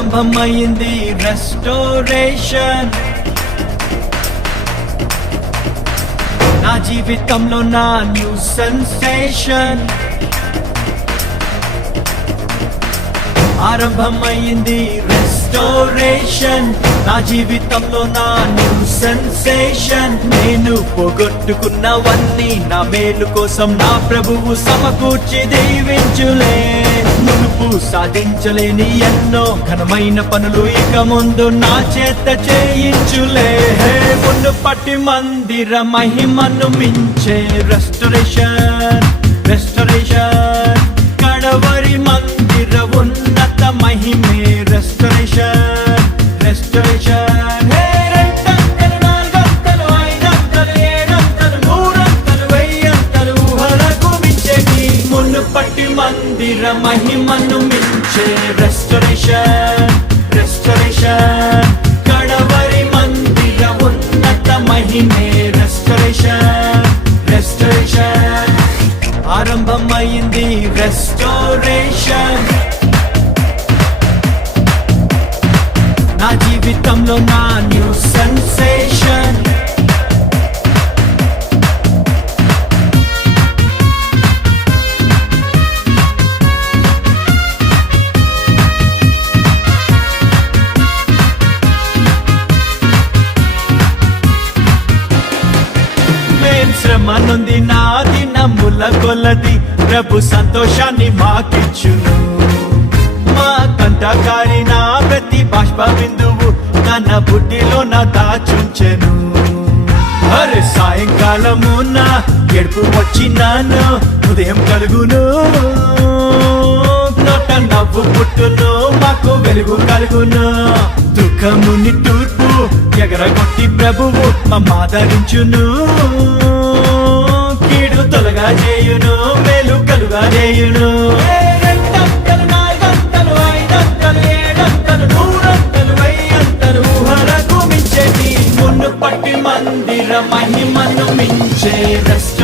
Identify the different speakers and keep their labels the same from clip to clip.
Speaker 1: ప్రారంభమైంది. రెస్టోరేషన్ నా జీవితంలో నా న్యూ సెన్సేషన్ ఆరంభమైంది రెస్టోరేషన్ నా జీవితంలో నా న్యూ సెన్సేషన్ నేను పోగొట్టుకున్నవన్నీ నా మేలు కోసం నా ప్రభువు సమకూర్చి దీవించులే. నువ్వు సాధించలేని ఎన్నో ఘనమైన పనులు ఇక ముందు నా చేత చేయించులే. మునుపటి మందిర మహిమను మించే రెస్టరేషన్ రెస్టోరేషన్ రెస్టోరేషన్ కడవరి మందిర ఉన్నత మహిమే రెస్టోరేషన్ రెస్టోరేషన్ ఆరంభమైంది రెస్టోరేషన్ నా జీవితంలో నా న్యూస్ సెన్సేషన్ దినముల కొలది ప్రభు సంతోషాన్ని మాకిచ్చును. మా కంటకారి నా ప్రతి బాష్ప బిందువు తన బుద్ధిలో నా దాచుంచెను. అరే సాయంకాలము నా ఎడుపు వచ్చినాను ఉదయం కలుగును. నోట నవ్వు పుట్టును మాకు వెలుగు కలుగును. దుఃఖముని తూర్పు ఎగరగొట్టి ప్రభువు మమ్మాదరించును. మున్ను పట్టి మందిర మహిమను మించే రెస్టోరేషన్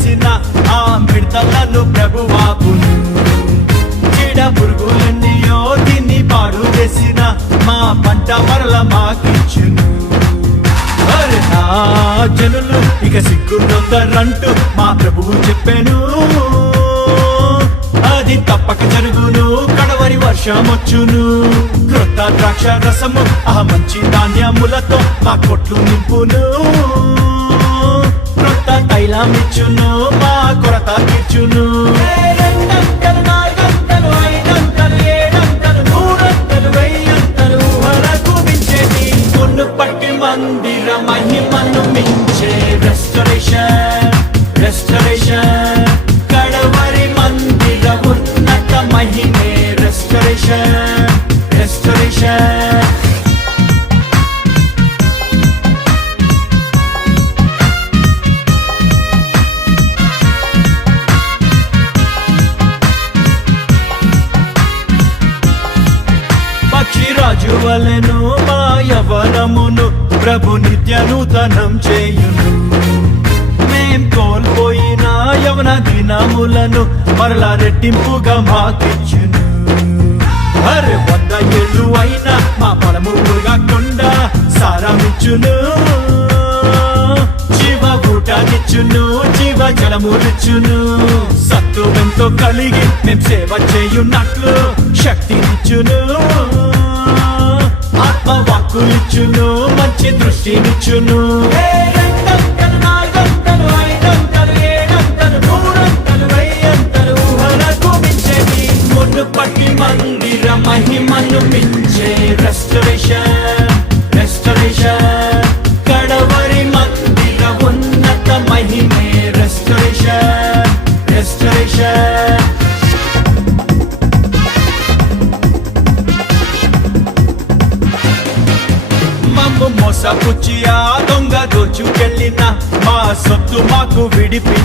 Speaker 1: చేసిన ఆ మిడతలను ప్రభువాపును చీడ పురుగులన్నీయో తిని పాడు చేసిన మా పంట మరల మాకిచ్చును. జనులు ఇక సిగ్గున్నొందరంటూ మా ప్రభువు చెప్పాను. అది తప్పక జరుగును కడవరి వర్షం వచ్చును క్రొత్త ద్రాక్ష రసము ఆ మంచి ధాన్యములతో మా కొట్లు నింపును. తైలం మా కొరత తీర్చును. పట్టి మందిర మహిమను మించే రెస్టరేషన్ పక్షిరాజు వలెను మా ప్రభు నిత్య చేయును. మేం కోల్పోయిన యవన దినములను మరలా రెట్టింపుగా మాకిచ్చును. అరే వంద ఏళ్ళు అయినా మా పడము మురగకుండా సారమిచ్చును. జీవ ఊటానిచ్చును జీవ జలములిచ్చును. సత్తువంతో కలిగి మేం సేవ చేయున్నట్లు శక్తినిచ్చును. ఆత్మ మంచి దృష్టినిచ్చును. దొంగ దోచుకెళ్ళిన మా సొత్తు మాకు విడిపి